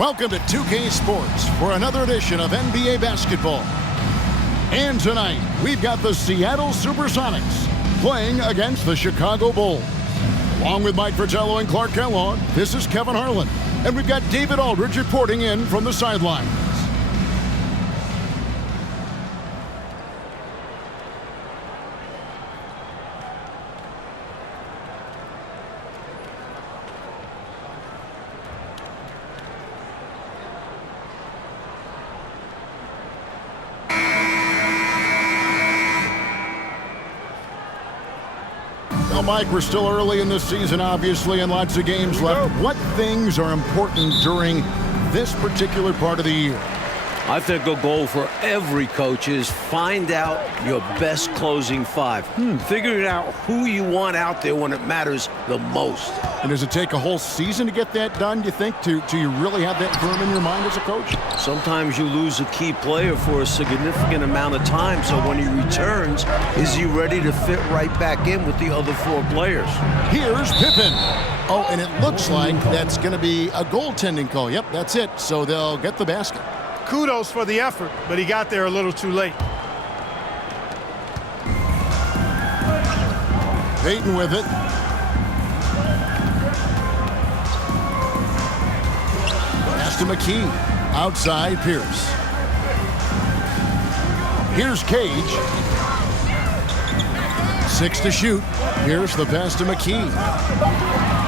Welcome to 2K Sports for another edition of NBA basketball. And tonight, we've got the Seattle Supersonics playing against the Chicago Bulls. Along with Mike Fratello and Clark Kellogg, this is Kevin Harlan. And we've got David Aldridge reporting in from the sidelines. Well, Mike, we're still early in the season, obviously, and lots of games left. What things are important during this particular part of the year? I think a goal for every coach is find out your best closing five. Figuring out who you want out there when it matters the most. And does it take a whole season to get that done, do you think? Do you really have that firm in your mind as a coach? Sometimes you lose a key player for a significant amount of time, so when he returns, is he ready to fit right back in with the other four players? Here's Payton. Oh, and it looks like that's going to be a goaltending call. Yep, that's it. So they'll get the basket. Kudos for the effort, but he got there a little too late. Payton with it. Pass to McKee. Outside, Pierce. Here's Cage. 6 to shoot. Here's the pass to McKee.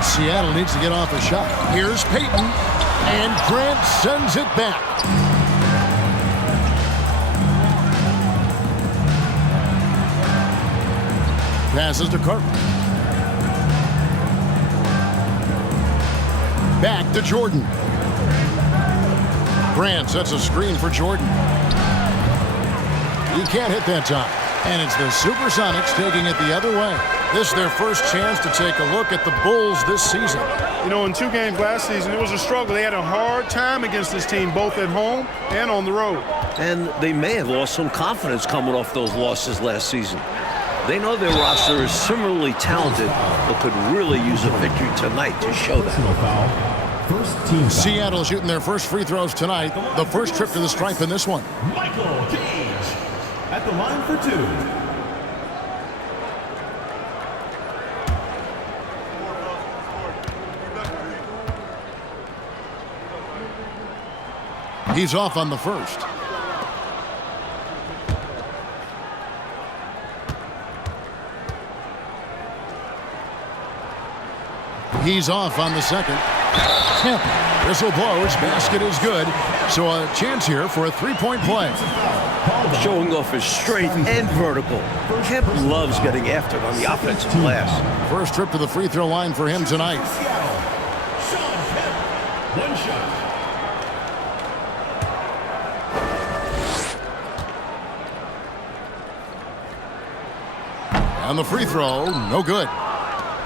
Seattle needs to get off a shot. Here's Payton. And Grant sends it back. Passes to Carter. Back to Jordan. Grant sets a screen for Jordan. He can't hit that time. And it's the Supersonics taking it the other way. This is their first chance to take a look at the Bulls this season. You know, in 2 games last season, it was a struggle. They had a hard time against this team, both at home and on the road. And they may have lost some confidence coming off those losses last season. They know their roster is similarly talented, but could really use a victory tonight to show that. Seattle shooting their first free throws tonight. The first trip to the stripe in this one. Michael Cage at the line for 2. He's off on the first. He's off on the second. Kemp. Whistle blows. Basket is good. So a chance here for a three-point play. Showing off his strength and vertical. Kemp loves getting after it on the offensive glass. First trip to the free throw line for him tonight. Shawn Kemp, 1 shot. On the free throw, no good.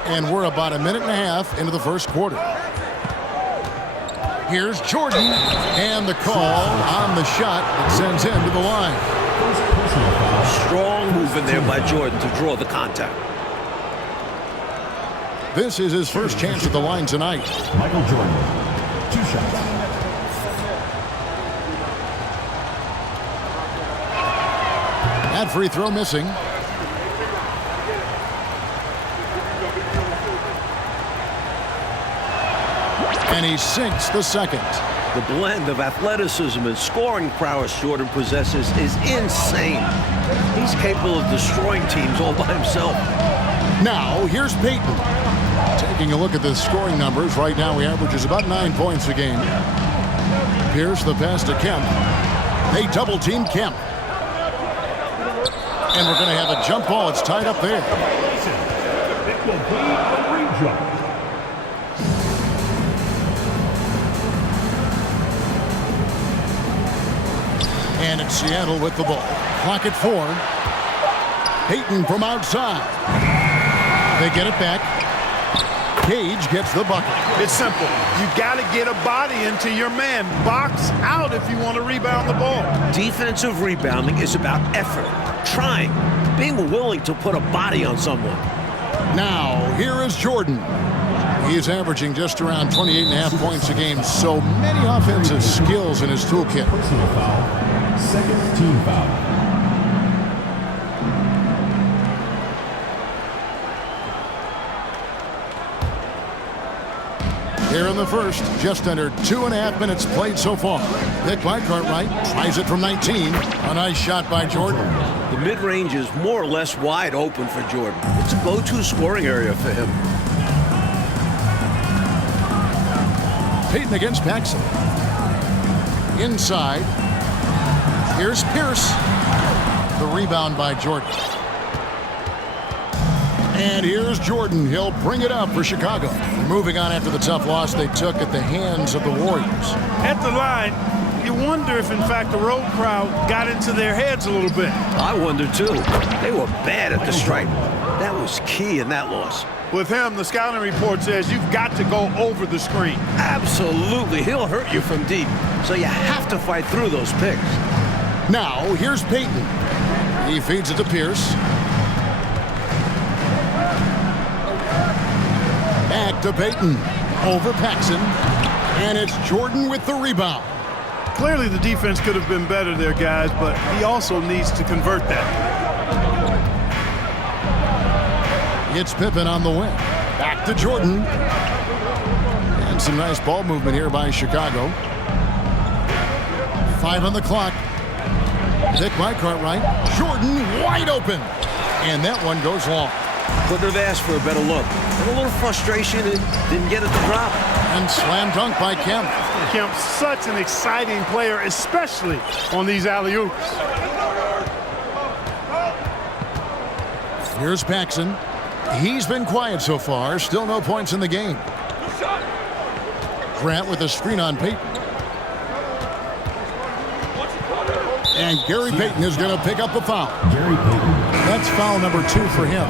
And we're about a minute and a half into the first quarter. Here's Jordan, and the call on the shot that sends him to the line. Strong move in there by Jordan to draw the contact. This is his first chance at the line tonight. Michael Jordan, 2 shots. That free throw missing. And he sinks the second. The blend of athleticism and scoring prowess Jordan possesses is insane. He's capable of destroying teams all by himself. Now, here's Payton. Taking a look at the scoring numbers, right now he averages about 9 points a game. Here's the pass to Kemp. They double-team Kemp. And we're going to have a jump ball. It's tied up there. It will be a re-jump. And it's Seattle with the ball. Clock at 4. Payton from outside. They get it back. Cage gets the bucket. It's simple. You got to get a body into your man. Box out if you want to rebound the ball. Defensive rebounding is about effort, trying, being willing to put a body on someone. Now, here is Jordan. He's averaging just around 28.5 points a game, so many offensive skills in his toolkit. Personal foul. Second team foul. Here in the first, just under 2.5 minutes played so far. Pick by Cartwright, tries it from 19. A nice shot by Jordan. The mid-range is more or less wide open for Jordan. It's a go-to scoring area for him. Payton against Paxson. Inside. Here's Pierce. The rebound by Jordan. And here's Jordan. He'll bring it up for Chicago. Moving on after the tough loss they took at the hands of the Warriors. At the line, you wonder if, in fact, the road crowd got into their heads a little bit. I wonder, too. They were bad at the stripe. That was key in that loss. With him, the scouting report says you've got to go over the screen. Absolutely. He'll hurt you from deep, so you have to fight through those picks. Now, here's Payton. He feeds it to Pierce. Back to Payton. Over Paxson. And it's Jordan with the rebound. Clearly, the defense could have been better there, guys, but he also needs to convert that. It's Pippen on the wing. Back to Jordan. And some nice ball movement here by Chicago. 5 on the clock. Pick by Cartwright. Jordan wide open. And that one goes long. Couldn't have asked for a better look. And a little frustration and didn't get it to drop. And slam dunk by Kemp. Kemp, such an exciting player, especially on these alley-oops. Here's Paxson. He's been quiet so far. Still no points in the game. Grant with a screen on Payton. And Gary Payton is going to pick up the foul. Gary Payton. That's foul number 2 for him.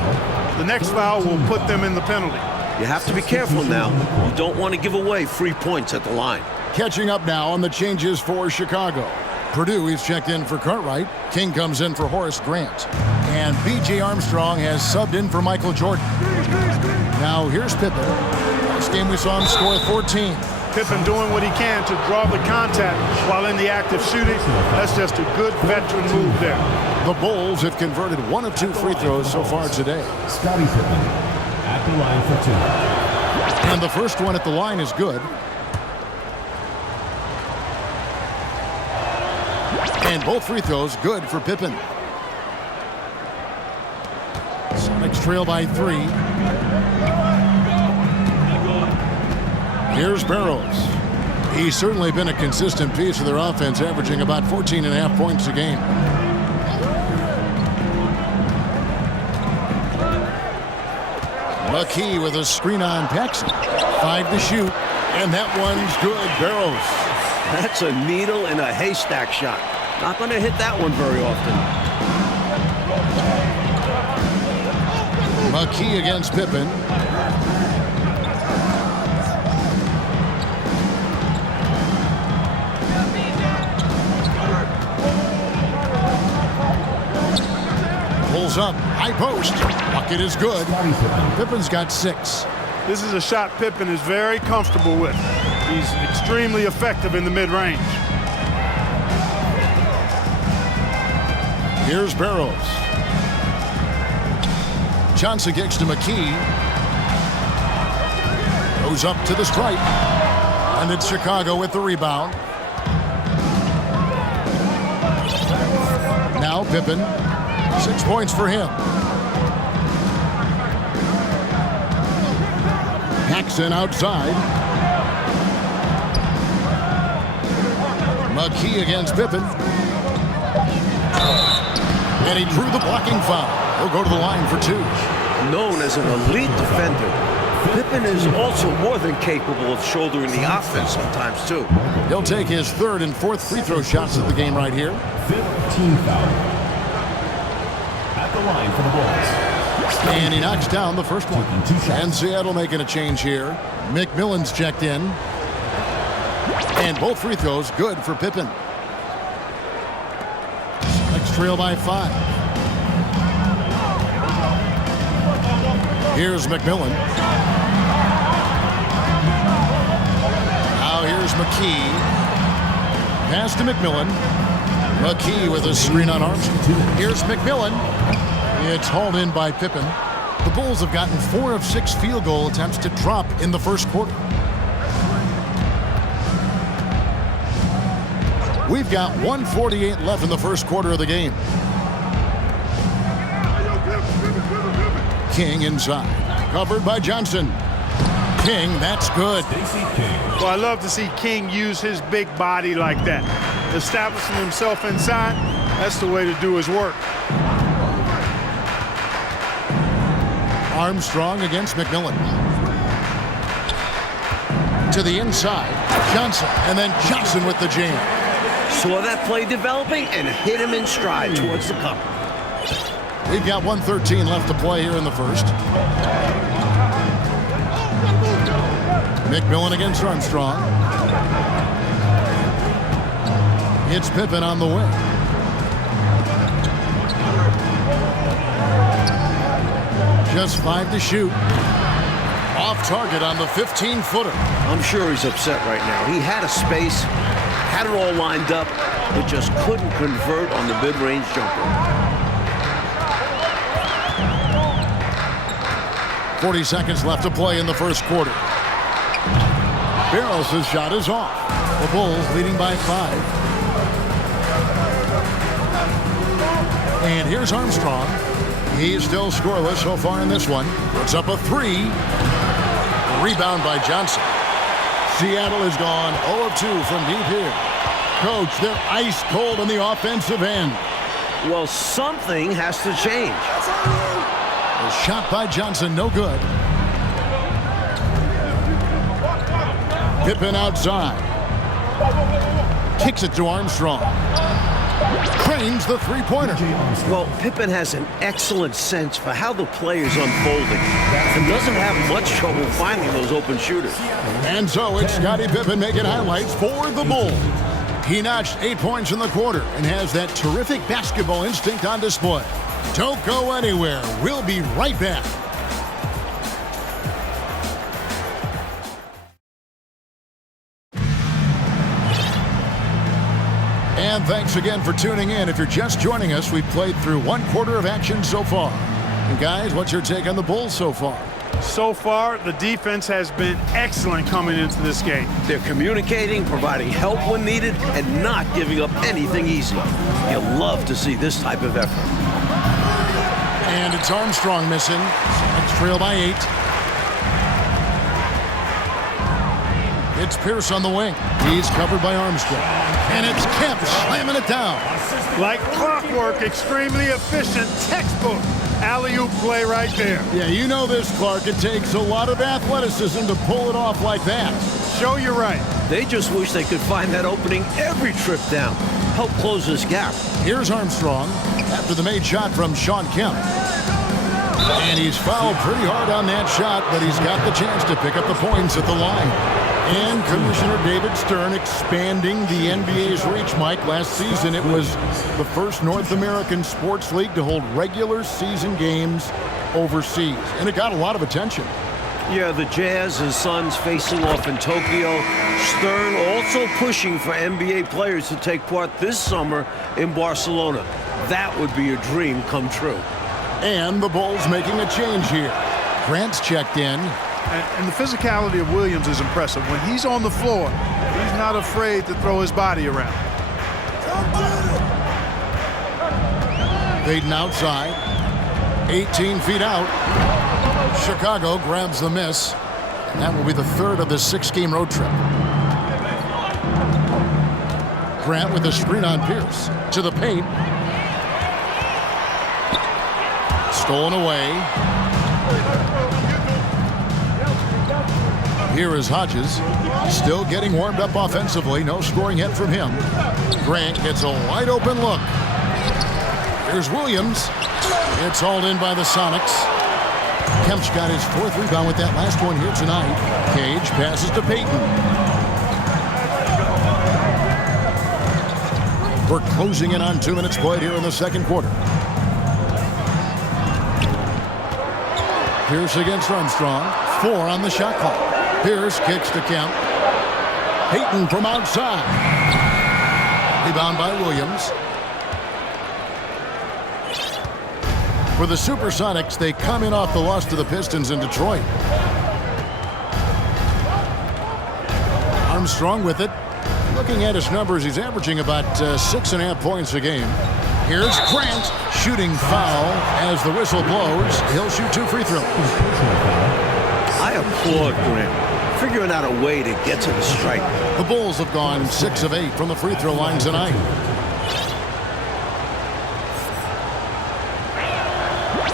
The next foul will put them in the penalty. You have to be careful now. You don't want to give away free points at the line. Catching up now on the changes for Chicago. Purdue, he's checked in for Cartwright. King comes in for Horace Grant. And B.J. Armstrong has subbed in for Michael Jordan. Now here's Pippen. Last game we saw him score 14. Pippen doing what he can to draw the contact while in the act of shooting. That's just a good veteran move there. The Bulls have converted 1 of 2 free throws so far today. Scottie Pippen at the line for 2. And the first one at the line is good. And both free throws good for Pippen. Sonics trail by 3. Here's Barrows. He's certainly been a consistent piece of their offense, averaging about 14.5 points a game. McKee with a screen on Paxson. 5 to shoot. And that one's good. Barrows. That's a needle in a haystack shot. Not going to hit that one very often. McKee against Pippen. Pulls up. High post. Bucket is good. Pippen's got 6. This is a shot Pippen is very comfortable with. He's extremely effective in the mid-range. Here's Barrows. Johnson kicks to McKee. Goes up to the stripe. And it's Chicago with the rebound. Now Pippen. 6 points for him. Paxson outside. McKee against Pippen. And he drew the blocking foul. He'll go to the line for 2. Known as an elite defender, Pippen is also more than capable of shouldering the offense sometimes, too. He'll take his 3rd and 4th free throw shots of the game right here. 15 foul. At the line for the Bulls. And he knocks down the first one. And Seattle making a change here. McMillan's checked in. And both free throws good for Pippen. Next trail by 5. Here's McMillan. McKee. Pass to McMillan. McKee with a screen on Armstrong. Here's McMillan. It's hauled in by Pippen. The Bulls have gotten 4 of 6 field goal attempts to drop in the first quarter. We've got 1:48 left in the first quarter of the game. King inside. Covered by Johnson. King, that's good. Well, I love to see King use his big body like that. Establishing himself inside, that's the way to do his work. Armstrong against McMillan. To the inside. Johnson. And then Johnson with the jam. Saw that play developing and hit him in stride towards the cup. We've got 1:13 left to play here in the first. McMillan against Armstrong. It's Pippen on the wing. Just 5 to shoot. Off target on the 15-footer. I'm sure he's upset right now. He had a space, had it all lined up, but just couldn't convert on the mid-range jumper. 40 seconds left to play in the first quarter. Barros' shot is off. The Bulls leading by 5. And here's Armstrong. He's still scoreless so far in this one. Puts up a 3. A rebound by Johnson. Seattle has gone 0 of 2 from deep here. Coach, they're ice cold on the offensive end. Well, something has to change. A shot by Johnson, no good. Pippen outside. Kicks it to Armstrong. Cranes the three-pointer. Well, Pippen has an excellent sense for how the play is unfolding and doesn't have much trouble finding those open shooters. And so it's Scottie Pippen making highlights for the Bulls. He notched 8 points in the quarter and has that terrific basketball instinct on display. Don't go anywhere. We'll be right back. And thanks again for tuning in. If you're just joining us, we've played through 1 quarter of action so far. And guys, what's your take on the Bulls so far? So far, the defense has been excellent coming into this game. They're communicating, providing help when needed, and not giving up anything easy. You love to see this type of effort. And it's Armstrong missing. It's trail by 8. It's Pierce on the wing. He's covered by Armstrong. And it's Kemp slamming it down. Like clockwork, extremely efficient, textbook alley-oop play right there. Yeah, you know this, Clark. It takes a lot of athleticism to pull it off like that. Show you're right. They just wish they could find that opening every trip down. Help close this gap. Here's Armstrong after the made shot from Shawn Kemp. And he's fouled pretty hard on that shot, but he's got the chance to pick up the points at the line. And Commissioner David Stern expanding the NBA's reach, Mike. Last season, it was the first North American sports league to hold regular season games overseas. And it got a lot of attention. Yeah, the Jazz and Suns facing off in Tokyo. Stern also pushing for NBA players to take part this summer in Barcelona. That would be a dream come true. And the Bulls making a change here. Grant's checked in. And the physicality of Williams is impressive. When he's on the floor, he's not afraid to throw his body around. Payton outside. 18 feet out. Chicago grabs the miss. And that will be the 3rd of the 6-game road trip. Grant with a screen on Pierce. To the paint. Stolen away. Here is Hodges, still getting warmed up offensively. No scoring yet from him. Grant gets a wide open look. Here's Williams. It's hauled in by the Sonics. Kemp's got his 4th rebound with that last one here tonight. Cage passes to Payton. We're closing in on 2 minutes played here in the second quarter. Pierce against Armstrong. 4 on the shot clock. Pierce kicks to Kemp. Payton from outside. Rebound by Williams. For the Supersonics, they come in off the loss to the Pistons in Detroit. Armstrong with it. Looking at his numbers, he's averaging about 6.5 points a game. Here's Grant, shooting foul as the whistle blows. He'll shoot 2 free throws. I applaud Grant, figuring out a way to get to the strike. The Bulls have gone 6 of 8 from the free throw line tonight.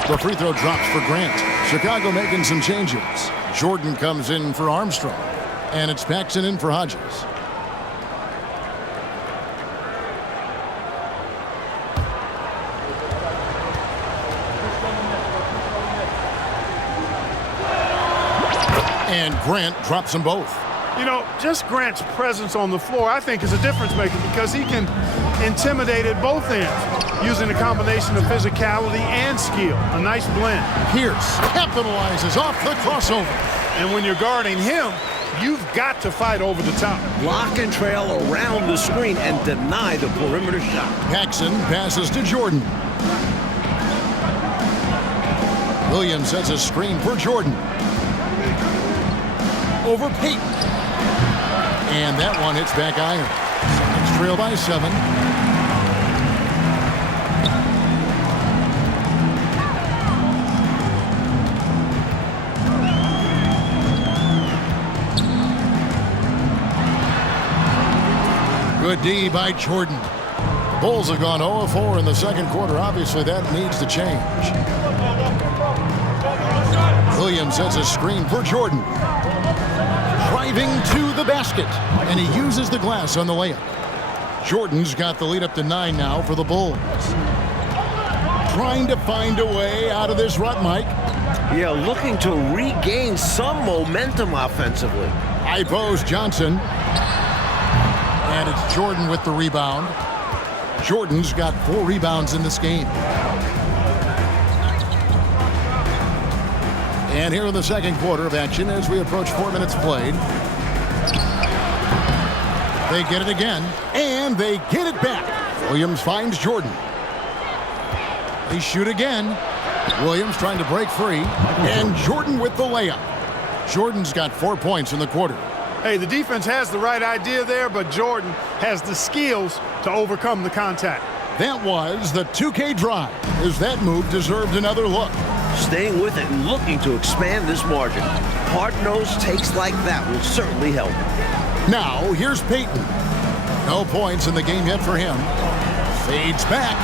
The free throw drops for Grant. Chicago making some changes. Jordan comes in for Armstrong. And it's Paxson in for Hodges. And Grant drops them both. You know, just Grant's presence on the floor, I think, is a difference maker because he can intimidate at both ends using a combination of physicality and skill. A nice blend. Pierce capitalizes off the crossover. And when you're guarding him, you've got to fight over the top. Block and trail around the screen and deny the perimeter shot. Paxson passes to Jordan. Williams sets a screen for Jordan. Over Payton. And that one hits back iron. Celtics trail by 7. Good D by Jordan. The Bulls have gone 0-4 in the second quarter. Obviously, that needs to change. Williams sets a screen for Jordan. Driving to the basket. And he uses the glass on the layup. Jordan's got the lead up to 9 now for the Bulls. Trying to find a way out of this rut, Mike. Yeah, looking to regain some momentum offensively. High post Johnson. And it's Jordan with the rebound. Jordan's got 4 rebounds in this game. And here in the second quarter of action as we approach 4 minutes played. They get it again, and they get it back. Williams finds Jordan. They shoot again. Williams trying to break free, and Jordan with the layup. Jordan's got 4 points in the quarter. Hey, the defense has the right idea there, but Jordan has the skills to overcome the contact. That was the 2K drive, as that move deserved another look. Staying with it and looking to expand this margin. Hard-nosed takes like that will certainly help. Now, here's Payton. No points in the game yet for him. Fades back.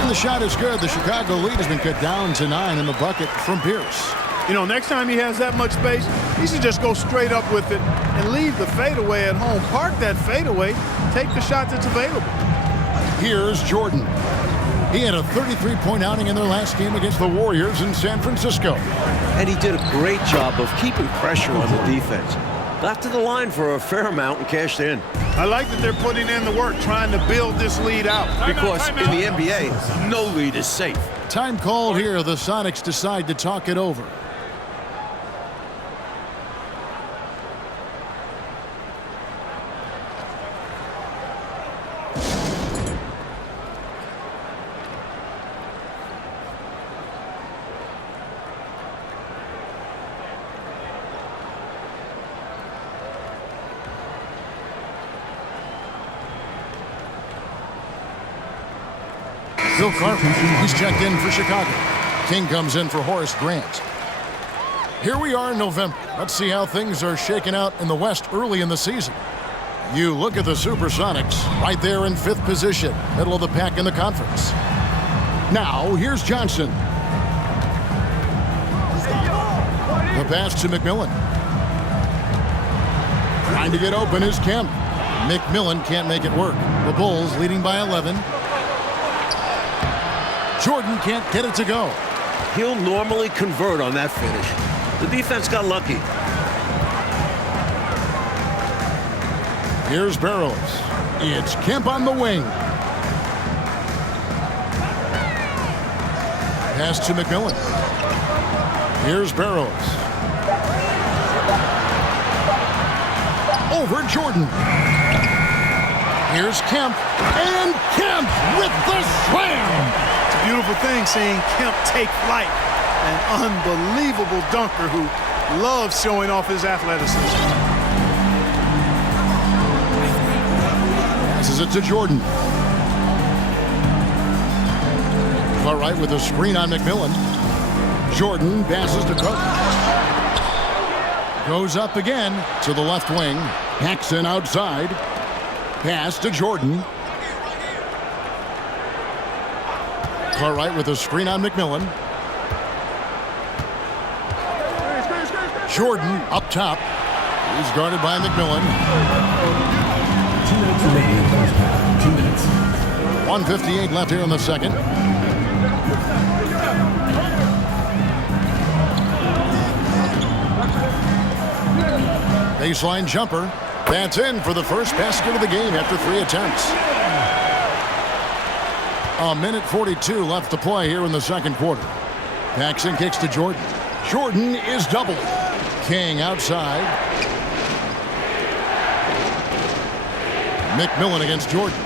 And the shot is good. The Chicago lead has been cut down to 9 in the bucket from Pierce. You know, next time he has that much space, he should just go straight up with it and leave the fadeaway at home. Park that fadeaway, take the shot that's available. Here's Jordan. He had a 33-point outing in their last game against the Warriors in San Francisco. And he did a great job of keeping pressure on the defense. Got to the line for a fair amount and cashed in. I like that they're putting in the work, trying to build this lead out. Because in the NBA, no lead is safe. Time called here. The Sonics decide to talk it over. Bill Carter, he's checked in for Chicago. King comes in for Horace Grant. Here we are in November. Let's see how things are shaking out in the West early in the season. You look at the Supersonics right there in 5th position, middle of the pack in the conference. Now, here's Johnson. The pass to McMillan. Trying to get open is Kemp. McMillan can't make it work. The Bulls leading by 11. Jordan can't get it to go. He'll normally convert on that finish. The defense got lucky. Here's Barrows. It's Kemp on the wing. Pass to McMillan. Here's Barrows. over Jordan. Here's Kemp, and Kemp with the slam. It's a beautiful thing seeing Kemp take flight. An unbelievable dunker who loves showing off his athleticism. Passes it to Jordan. All right, with a screen on McMillan. Jordan passes to Cook. Goes up again to the left wing. Paxson outside. Pass to Jordan. Cartwright with a screen on McMillan. Jordan up top. He's guarded by McMillan. 2 minutes remaining in the first half. 2 minutes. 1:58 left here in the second. Baseline jumper. That's in for the first basket of the game after 3 attempts. 1:42 left to play here in the second quarter. Paxson kicks to Jordan. Jordan is doubled. King outside. McMillan against Jordan.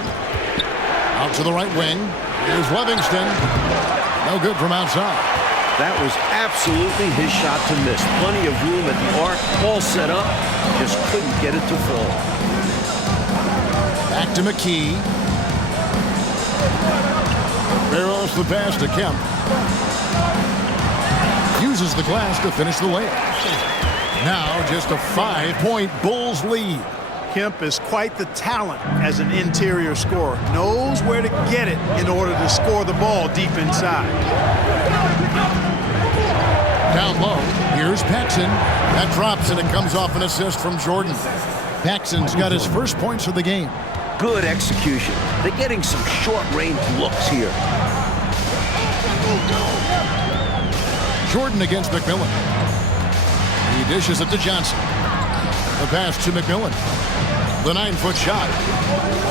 Out to the right wing. Here's Livingston. No good from outside. That was absolutely his shot to miss. Plenty of room at the arc. All set up. Just couldn't get it to fall. Back to McKee. Barrows the pass to Kemp. Uses the glass to finish the layup. Now just a 5-point Bulls lead. Kemp is quite the talent as an interior scorer. Knows where to get it in order to score the ball deep inside. Down low, here's Paxson. That drops and it comes off an assist from Jordan. Paxson's got his first points of the game. Good execution. They're getting some short-range looks here. Jordan against McMillan. He dishes it to Johnson. The pass to McMillan. The 9-foot shot.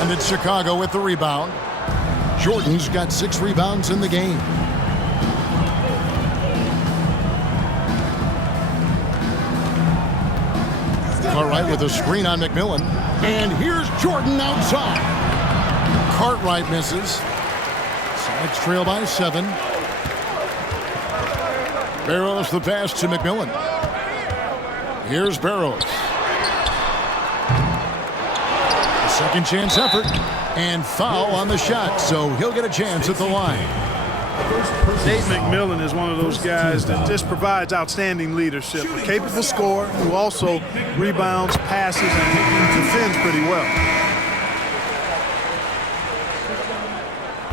And it's Chicago with the rebound. Jordan's got 6 rebounds in the game. All right, with a screen on McMillan. And here's Jordan outside. Cartwright misses. Sonics trail by 7. Barrows the pass to McMillan. Here's Barrows. A second chance effort. And foul on the shot, so he'll get a chance at the line. Nate McMillan is one of those guys that just provides outstanding leadership. A capable scorer who also rebounds, passes, and defends pretty well.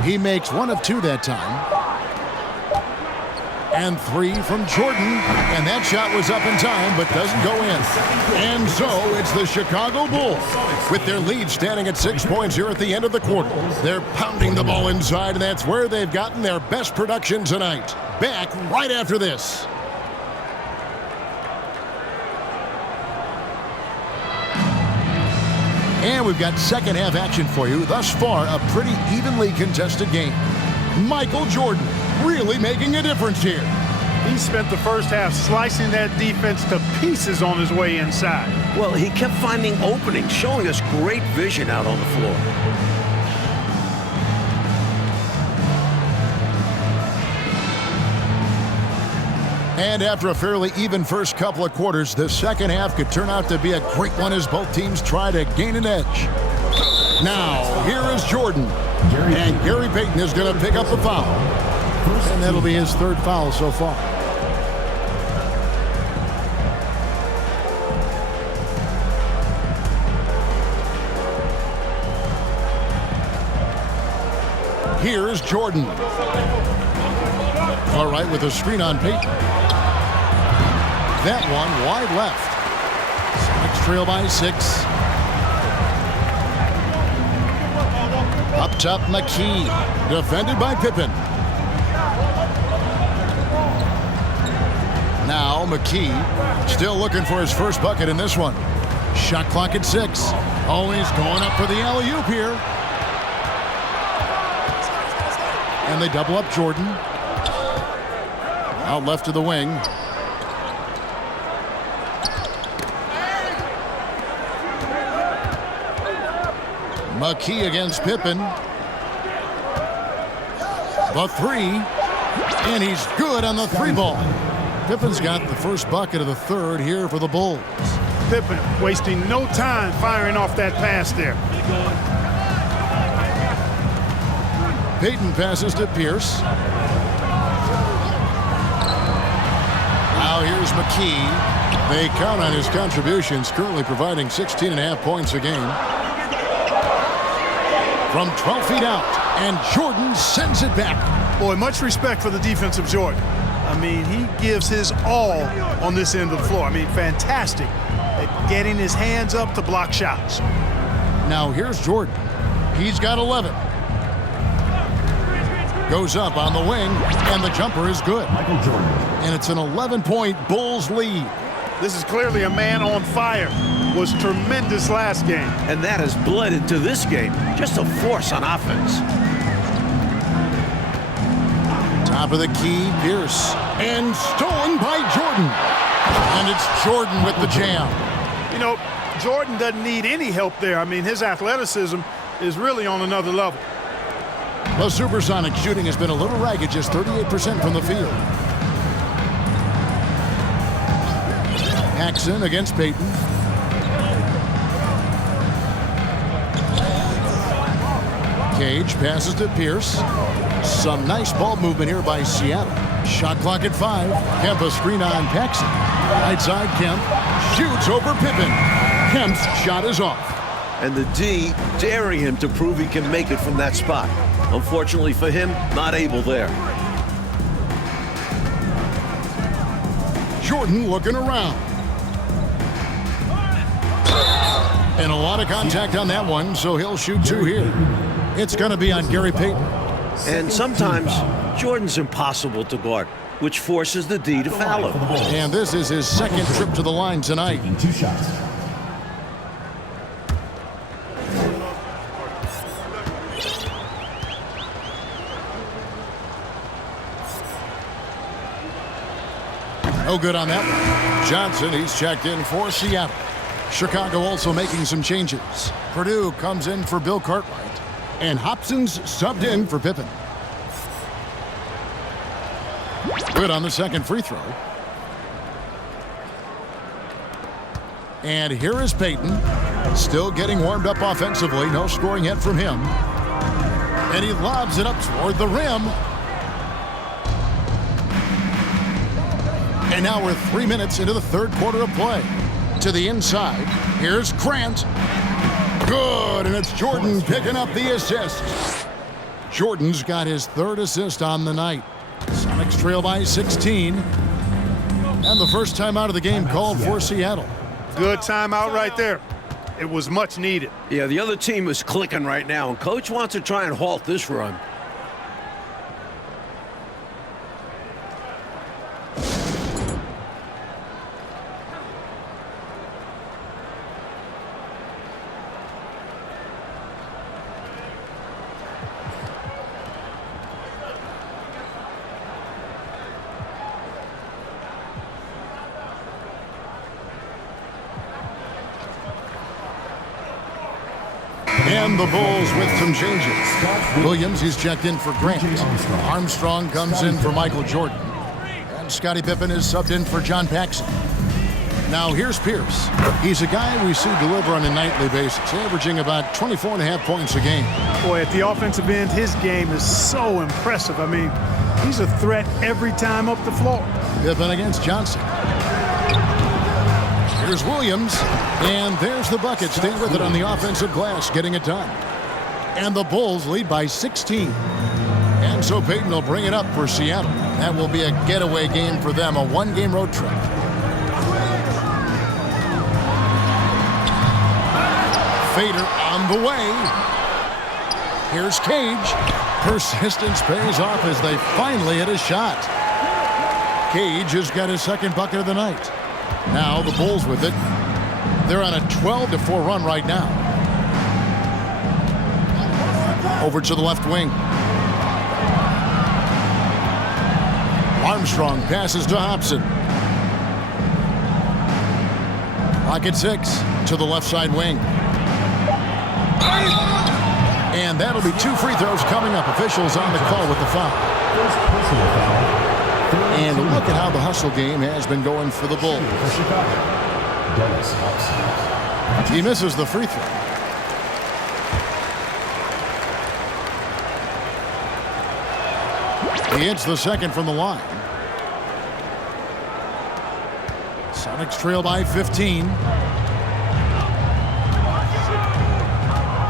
He makes 1 of 2 that time. And 3 from Jordan. And that shot was up in time, but doesn't go in. And so it's the Chicago Bulls with their lead standing at 6 points here at the end of the quarter. They're pounding the ball inside, and that's where they've gotten their best production tonight. Back right after this. And we've got second half action for you. Thus far, a pretty evenly contested game. Michael Jordan really making a difference here. He spent the first half slicing that defense to pieces on his way inside. Well, he kept finding openings, showing us great vision out on the floor. And after a fairly even first couple of quarters, the second half could turn out to be a great one as both teams try to gain an edge. Now, here is Jordan. And Gary Payton is going to pick up the foul. And that'll be his 3rd foul so far. Here is Jordan. All right, with a screen on Payton. That one wide left. Sonics trail by 6. Up top, McKee. Defended by Pippen. Now McKee still looking for his first bucket in this one. Shot clock at 6. Oh, he's going up for the alley-oop here. And they double up Jordan. Out left to the wing. McKee against Pippen. The three. And he's good on the three ball. Pippen's got the first bucket of the third here for the Bulls. Pippen wasting no time firing off that pass there. Payton passes to Pierce. Now here's McKee. They count on his contributions, currently providing 16.5 points a game. From 12 feet out, and Jordan sends it back. Boy, much respect for the defensive Jordan. I mean, he gives his all on this end of the floor. I mean, fantastic at getting his hands up to block shots. Now here's Jordan. He's got 11. Goes up on the wing, and the jumper is good. Michael Jordan. And it's an 11-point Bulls lead. This is clearly a man on fire. Was tremendous last game. And that has bled into this game. Just a force on offense. Top of the key, Pierce. And stolen by Jordan. And it's Jordan with the jam. You know, Jordan doesn't need any help there. I mean, his athleticism is really on another level. The Supersonics shooting has been a little ragged, just 38% from the field. Paxson against Payton. Cage passes to Pierce. Some nice ball movement here by Seattle. Shot clock at 5. Kemp a screen on Paxson. Right side, Kemp shoots over Pippen. Kemp's shot is off. And the D daring him to prove he can make it from that spot. Unfortunately for him, not able there. Jordan looking around. And a lot of contact on that one, so he'll shoot 2 here. It's going to be on Gary Payton. And sometimes Jordan's impossible to guard, which forces the D to foul him. And this is his second trip to the line tonight. 2 shots. No good on that one. Johnson, he's checked in for Seattle. Chicago also making some changes. Purdue comes in for Bill Cartwright. And Hobson's subbed in for Pippen. Good on the second free throw. And here is Payton. Still getting warmed up offensively. No scoring yet from him. And he lobs it up toward the rim. And now we're 3 minutes into the third quarter of play. To the inside. Here's Grant. Good, and it's Jordan picking up the assist. Jordan's got his third assist on the night. Sonics trail by 16. And the first time out of the game called for Seattle. Good timeout right there. It was much needed. Yeah, the other team is clicking right now, and Coach wants to try and halt this run. And the Bulls with some changes. Williams, he's checked in for Grant. Armstrong comes in for Michael Jordan. And Scottie Pippen is subbed in for John Paxson. Now here's Pierce. He's a guy we see deliver on a nightly basis, averaging about 24.5 points a game. Boy, at the offensive end, his game is so impressive. I mean, he's a threat every time up the floor. Pippen against Johnson. Here's Williams, and there's the bucket. Stay with it on the offensive glass, getting it done. And the Bulls lead by 16. And so Payton will bring it up for Seattle. That will be a getaway game for them, a one-game road trip. Fader on the way. Here's Cage. Persistence pays off as they finally hit a shot. Cage has got his second bucket of the night. Now the Bulls with it. They're on a 12-4 run right now. Over to the left wing. Armstrong passes to Hobson. Clock at 6 to the left side wing. And that'll be 2 free throws coming up. Officials on the call with the foul. First personal foul. And look at how the hustle game has been going for the Bulls. For Chicago, Dennis Hobson. He misses the free throw. He hits the second from the line. Sonics trail by 15.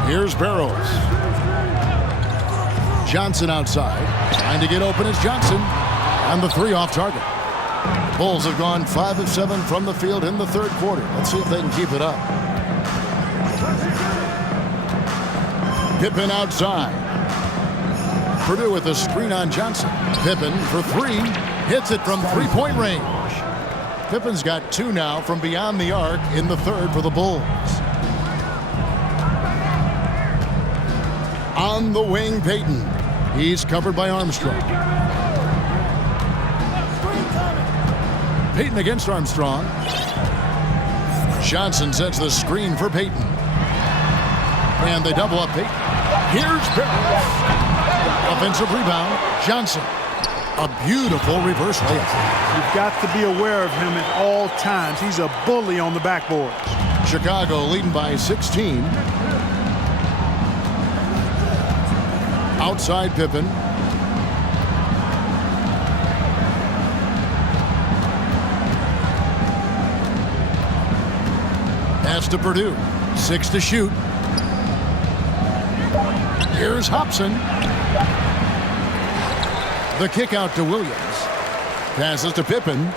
Here's Barrows. Johnson outside. Trying to get open is Johnson. And the 3 off target. Bulls have gone 5 of 7 from the field in the third quarter. Let's see if they can keep it up. Pippen outside. Purdue with a screen on Johnson. Pippen for 3. Hits it from 3-point range. Pippen's got 2 now from beyond the arc in the third for the Bulls. On the wing, Payton. He's covered by Armstrong. Payton against Armstrong. Johnson sets the screen for Payton. And they double up Payton. Here's Barrows. Offensive rebound, Johnson. A beautiful reverse layup. You've got to be aware of him at all times. He's a bully on the backboard. Chicago leading by 16. Outside Pippen. Pass to Purdue. 6 to shoot. Here's Hobson. The kick out to Williams. Passes to Pippen.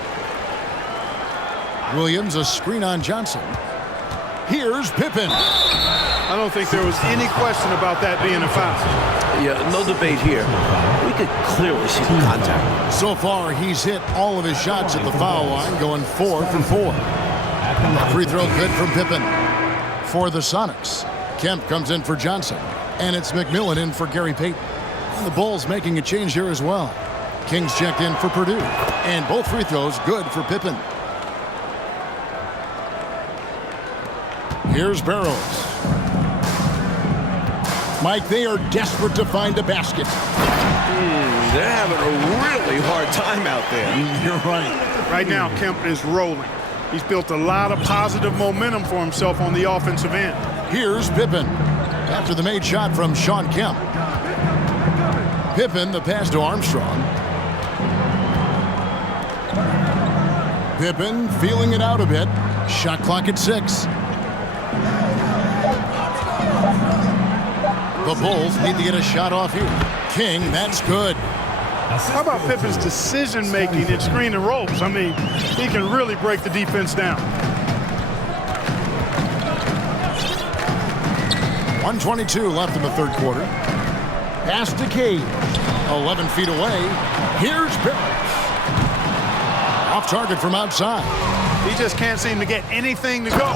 Williams, a screen on Johnson. Here's Pippen. I don't think there was any question about that being a foul. Yeah, no debate here. We could clearly see the contact. So far, he's hit all of his shots at the foul line, going 4 for 4. Free throw good from Pippen. For the Sonics, Kemp comes in for Johnson. And it's McMillan in for Gary Payton. And the Bulls making a change here as well. Kings checked in for Purdue. And both free throws good for Pippen. Here's Barrows. Mike, they are desperate to find a basket. They're having a really hard time out there. You're right. Right now, Kemp is rolling. He's built a lot of positive momentum for himself on the offensive end. Here's Pippen. After the made shot from Shawn Kemp. Pippen, the pass to Armstrong. Pippen feeling it out a bit. Shot clock at 6. The Bulls need to get a shot off here. King, that's good. How about Pippen's decision-making in screen and rolls? I mean, he can really break the defense down. 1:22 left in the third quarter. Pass to Cage. 11 feet away. Here's Barrows. Off target from outside. He just can't seem to get anything to go.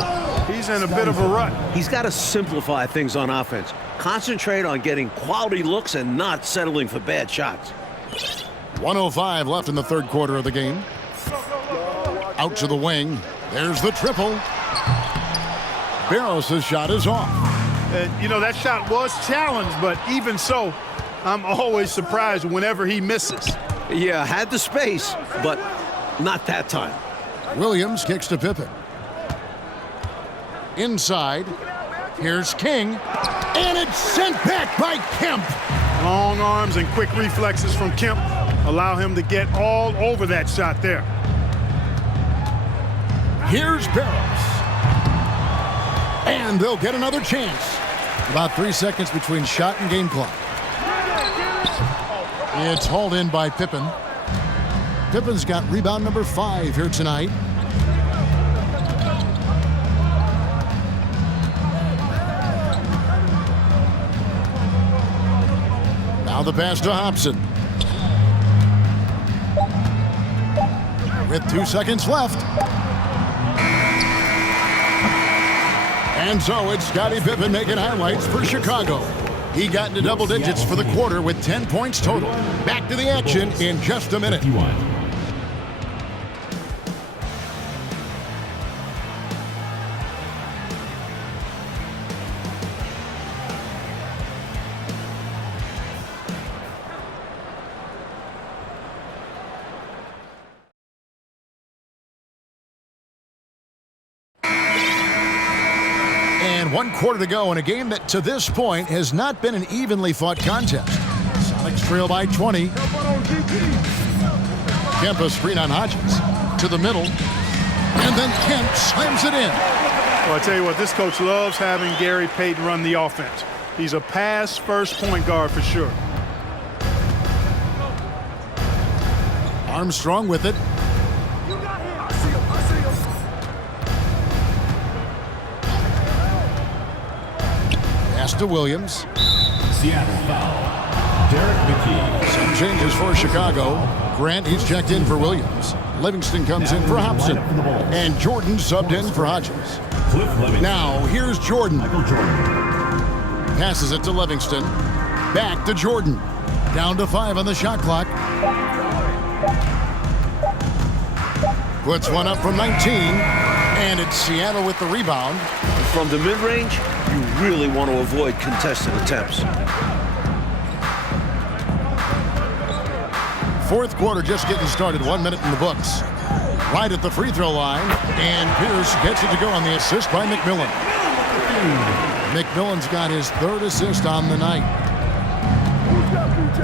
He's in a bit of a rut. He's got to simplify things on offense. Concentrate on getting quality looks and not settling for bad shots. 1:05 left in the third quarter of the game. Out to the wing. There's the triple. Barrows' shot is off. You know, that shot was challenged, but even so, I'm always surprised whenever he misses. Yeah, had the space, but not that time. Williams kicks to Pippen. Inside. Here's King. And it's sent back by Kemp. Long arms and quick reflexes from Kemp allow him to get all over that shot there. Here's Barrows. And they'll get another chance. About 3 seconds between shot and game clock. It's hauled in by Pippen. Pippen's got rebound number 5 here tonight. Now the pass to Hobson. With 2 seconds left. And so it's Scottie Pippen making highlights for Chicago. He got into double digits for the quarter with 10 points total. Back to the action in just a minute. 1 quarter to go in a game that to this point has not been an evenly fought contest. Sonics trail by 20. Kemp a screen on Hodges to the middle, and then Kemp slams it in. Well, I tell you what, this coach loves having Gary Payton run the offense. He's a pass-first point guard for sure. Armstrong with it. Pass to Williams. Seattle foul. Derek McKee. Some changes for Chicago. Grant, he's checked in for Williams. Livingston comes in for Hobson. And Jordan subbed in for Hodges. Now, here's Jordan. Passes it to Livingston. Back to Jordan. Down to 5 on the shot clock. Puts one up from 19. And it's Seattle with the rebound. From the mid-range, you really want to avoid contested attempts. Fourth quarter just getting started. 1 minute in the books. Right at the free throw line. And Pierce gets it to go on the assist by McMillan. McMillan's got his 3rd assist on the night.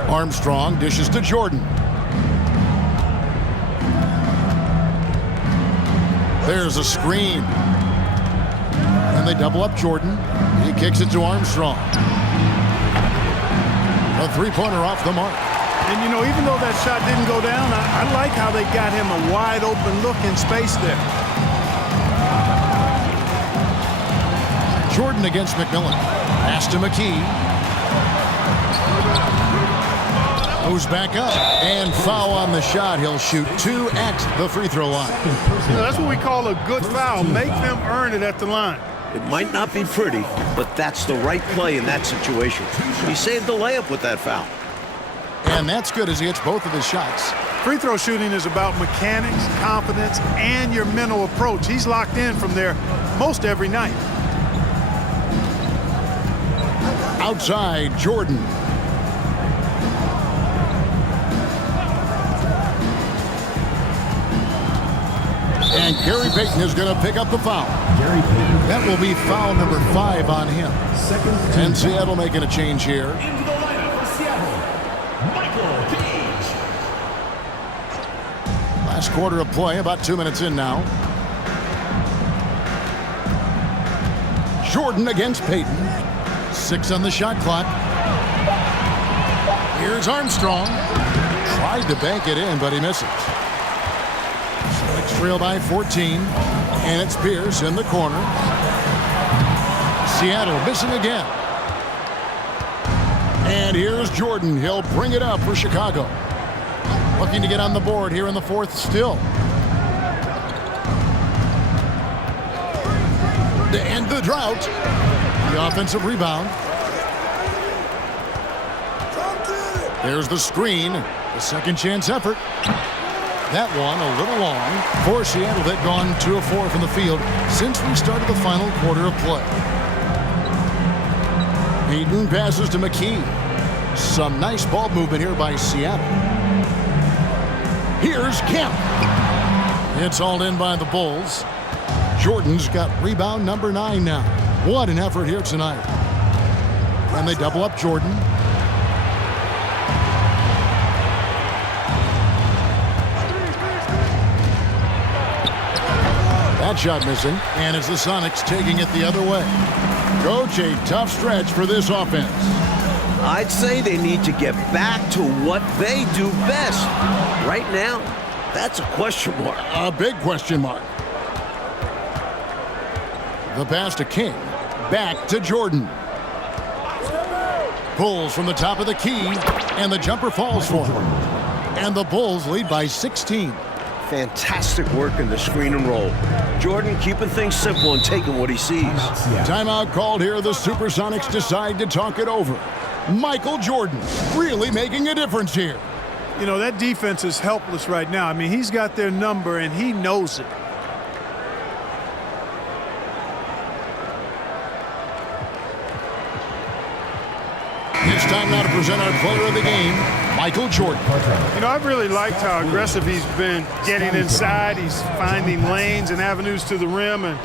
Armstrong dishes to Jordan. There's a screen. And they double up Jordan. He kicks it to Armstrong. A three-pointer off the mark. And, you know, even though that shot didn't go down, I like how they got him a wide-open look in space there. Jordan against McMillan. Pass to McKee. Goes back up. And foul on the shot. He'll shoot 2 at the free throw line. That's what we call a good foul. Make them earn it at the line. It might not be pretty, but that's the right play in that situation. He saved the layup with that foul. And that's good as he hits both of his shots. Free throw shooting is about mechanics, confidence, and your mental approach. He's locked in from there most every night. Outside, Jordan. And Gary Payton is going to pick up the foul. Gary Payton. That will be foul number 5 on him. Second. And Seattle making a change here. Into the lineup for Seattle. Michael Page. Last quarter of play, about 2 minutes in now. Jordan against Payton. 6 on the shot clock. Here's Armstrong. Tried to bank it in, but he misses. Sonics trail by 14. And it's Pierce in the corner. Seattle missing again. And here's Jordan. He'll bring it up for Chicago. Looking to get on the board here in the 4th still. To end the drought. The offensive rebound. There's the screen. The second chance effort. That one a little long for Seattle. They've gone 2 of 4 from the field since we started the final quarter of play. Payton passes to McKee. Some nice ball movement here by Seattle. Here's Kemp. It's hauled in by the Bulls. Jordan's got rebound number 9 now. What an effort here tonight. And they double up Jordan. That shot missing, and it's the Sonics taking it the other way. Coach, a tough stretch for this offense. I'd say they need to get back to what they do best. Right now, that's a question mark. A big question mark. The pass to King. Back to Jordan. Pulls from the top of the key, and the jumper falls for him. And the Bulls lead by 16. Fantastic work in the screen and roll. Jordan keeping things simple and taking what he sees. Timeout called here. The Supersonics decide to talk it over. Michael Jordan really making a difference here. You know, that defense is helpless right now. I mean, he's got their number, and he knows it. It's time now to present our player of the game, Michael Jordan. You know, I've really liked how aggressive he's been getting inside. He's finding lanes and avenues to the rim, and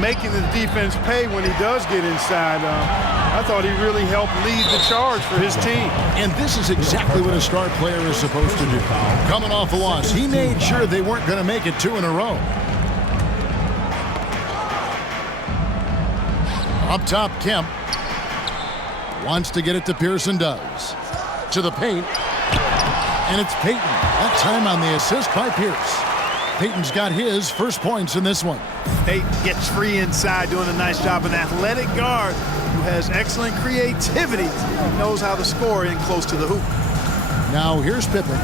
making the defense pay when he does get inside. I thought he really helped lead the charge for his team. And this is exactly what a star player is supposed to do. Coming off a loss, he made sure they weren't going to make it 2 in a row. Up top, Kemp wants to get it to Pearson, does. To the paint. And it's Payton. That time on the assist by Pierce. Payton's got his first points in this one. Payton gets free inside, doing a nice job. An athletic guard who has excellent creativity. He knows how to score in close to the hoop. Now here's Pippen.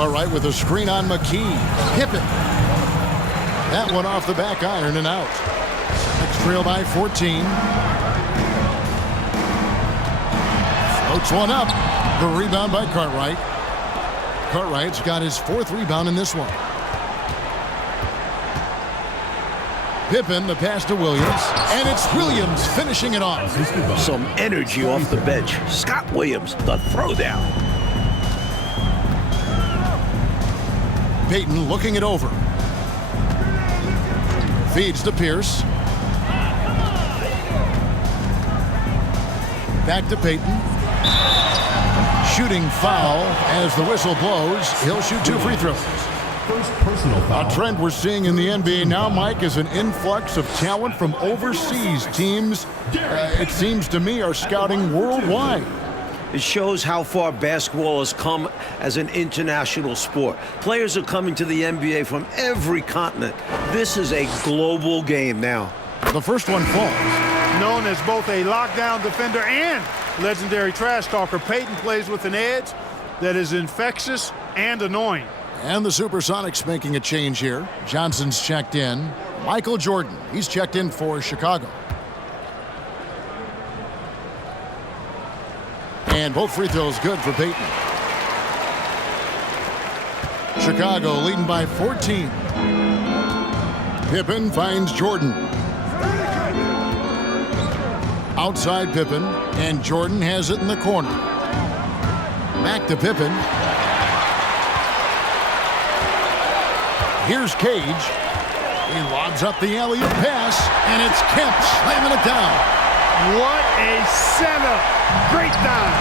All right, with a screen on McKee. Pippen. That one off the back iron and out. Next trail by 14. Floats one up. The rebound by Cartwright. Cartwright's got his 4th rebound in this one. Pippen, the pass to Williams. And it's Williams finishing it off. Some energy off the bench. Scott Williams, the throwdown. Payton looking it over. Feeds to Pierce. Back to Payton. Shooting foul as the whistle blows. He'll shoot 2 free throws. First personal foul. A trend we're seeing in the NBA now, Mike, is an influx of talent from overseas teams. It seems to me are scouting worldwide. It shows how far basketball has come as an international sport. Players are coming to the NBA from every continent. This is a global game now. The first one falls. Known as both a lockdown defender and legendary trash talker, Payton plays with an edge that is infectious and annoying. And the Supersonics making a change here. Johnson's checked in. Michael Jordan, he's checked in for Chicago. And both free throws good for Payton. Chicago leading by 14. Pippen finds Jordan. Outside Pippen, and Jordan has it in the corner. Back to Pippen. Here's Cage. He lobs up the alley-oop pass, and it's Kemp slamming it down. What a setup. Great dive.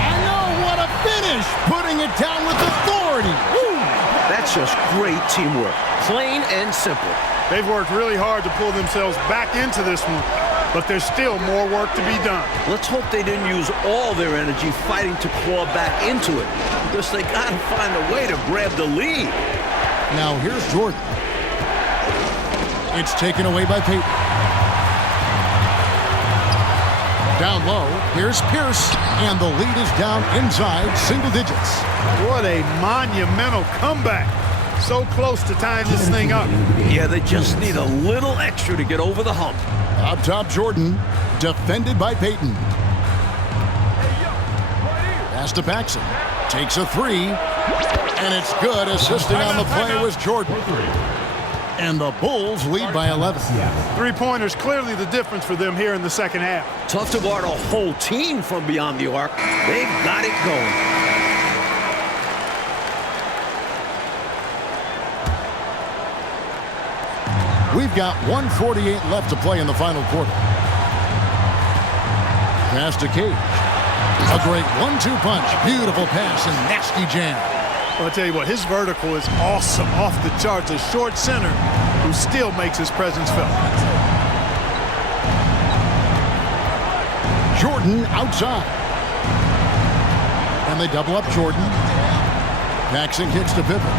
I know, what a finish. Putting it down with authority. Woo! That's just great teamwork. Plain and simple. They've worked really hard to pull themselves back into this one, but there's still more work to be done. Let's hope they didn't use all their energy fighting to claw back into it, because they got to find a way to grab the lead. Now here's Jordan. It's taken away by Payton. Down low, here's Pierce, and the lead is down inside single digits. What a monumental comeback. So close to tying this thing up. Yeah, they just need a little extra to get over the hump. Up top, Jordan, defended by Payton. Pass to Paxson. Takes a 3, and it's good. Assisting on the play was Jordan. And the Bulls lead by 11. Three-pointers clearly the difference for them here in the second half. Tough to guard a whole team from beyond the arc. They've got it going. We've got 1:48 left to play in the final quarter. Pass to Cage. A great 1-2 punch. Beautiful pass and nasty jam. Well, I'll tell you what, his vertical is awesome, off the charts. A short center who still makes his presence felt. Jordan outside. And they double up Jordan. Paxson kicks to Pippen.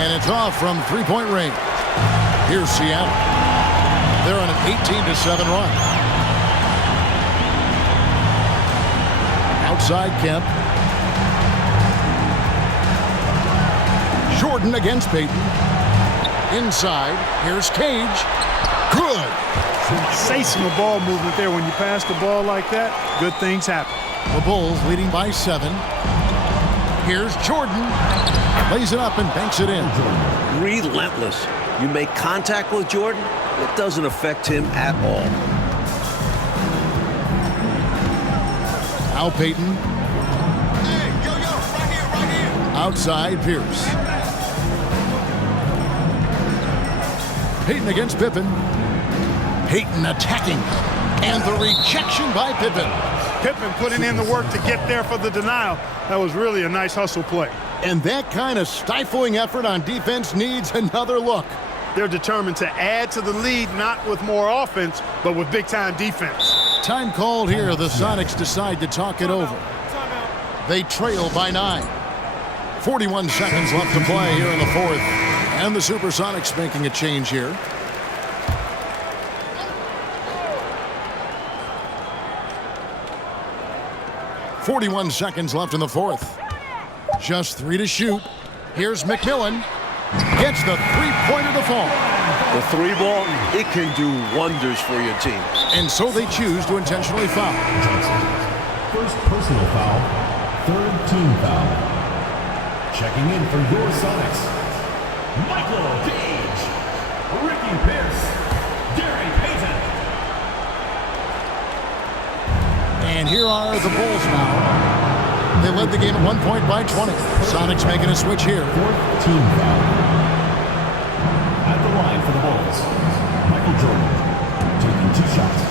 And it's off from three-point range. Here's Seattle. They're on an 18-7 run. Outside Kemp. Jordan against Payton. Inside, here's Cage. Good. Sensational ball movement there. When you pass the ball like that, good things happen. The Bulls leading by 7. Here's Jordan. Lays it up and banks it in. Relentless. You make contact with Jordan, it doesn't affect him at all. Now Payton. Outside Pierce. Payton against Pippen. Payton attacking. And the rejection by Pippen. Pippen putting in the work to get there for the denial. That was really a nice hustle play. And that kind of stifling effort on defense needs another look. They're determined to add to the lead, not with more offense, but with big-time defense. Time called here. The Sonics decide to talk it over. They trail by 9. 41 seconds left to play here in the fourth. And the Supersonics making a change here. .41 seconds left in the fourth. Just 3 to shoot. Here's McMillan. Gets the three-pointer to fall. The three ball, it can do wonders for your team. And so they choose to intentionally foul. First personal foul, third team foul. Checking in for your Sonics, Michael Gage, Ricky Pierce, Gary Payton. And here are the Bulls now. They led the game at 1 point by 20. Sonics making a switch here. Fourth team foul. At the line for the Bulls, Michael Jordan, taking 2 shots.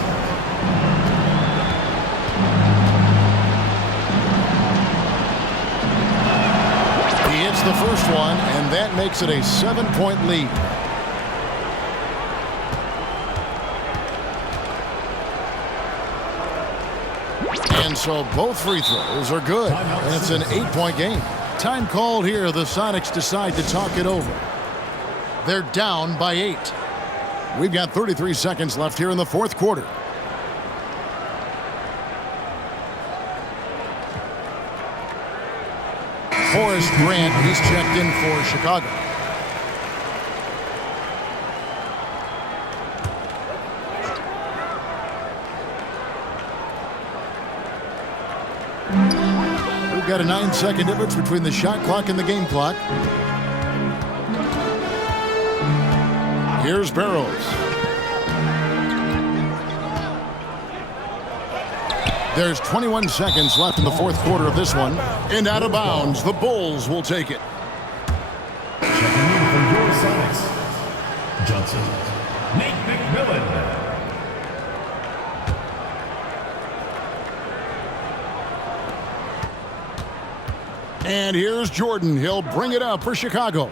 He hits the first one, and that makes it a 7-point lead. And so both free throws are good. And it's an 8-point game. Time called here. The Sonics decide to talk it over. They're down by 8. We've got 33 seconds left here in the fourth quarter. Horace Grant, he's checked in for Chicago. We've got a 9-second difference between the shot clock and the game clock. Here's Barrows. There's 21 seconds left in the fourth quarter of this one. And out of bounds, the Bulls will take it. Checking in for your Sonics, Johnson, Nate McMillan. And here's Jordan. He'll bring it up for Chicago.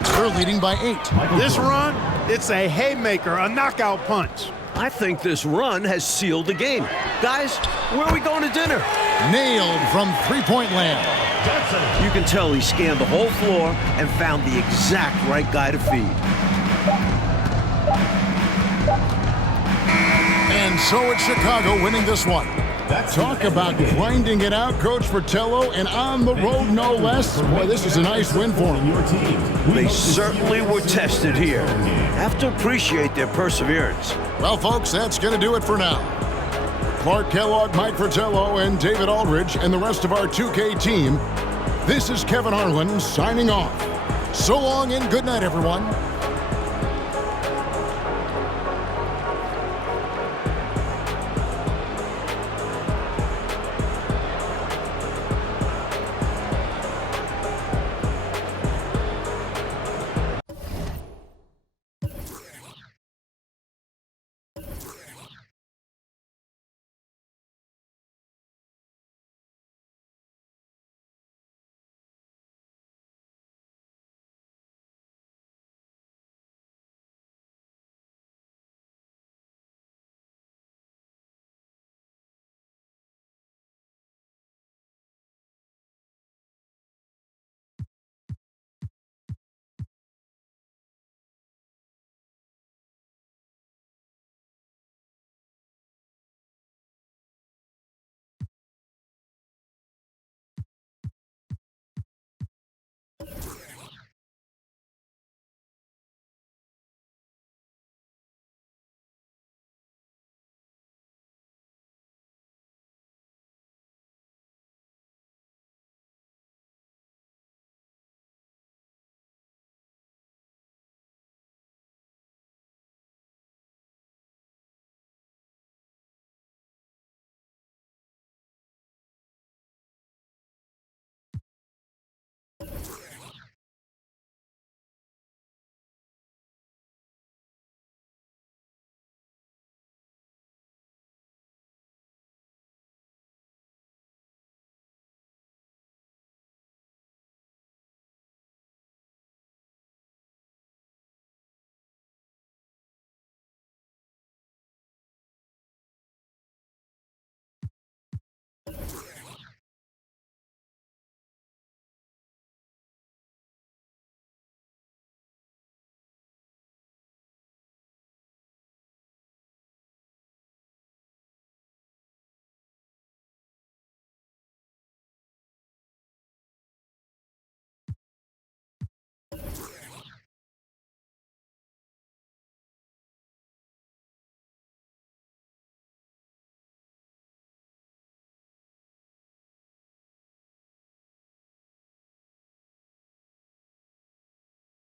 They're leading by 8. This run, it's a haymaker, a knockout punch. I think this run has sealed the game. Guys, where are we going to dinner? Nailed from three-point land. You can tell he scanned the whole floor and found the exact right guy to feed. And so it's Chicago winning this one. Talk about grinding it out, Coach Fratello, and on the road no less. Boy, this is a nice win for them. They certainly were tested here. Have to appreciate their perseverance. Well, folks, that's going to do it for now. Clark Kellogg, Mike Fratello, and David Aldridge, and the rest of our 2K team. This is Kevin Harlan signing off. So long and good night, everyone.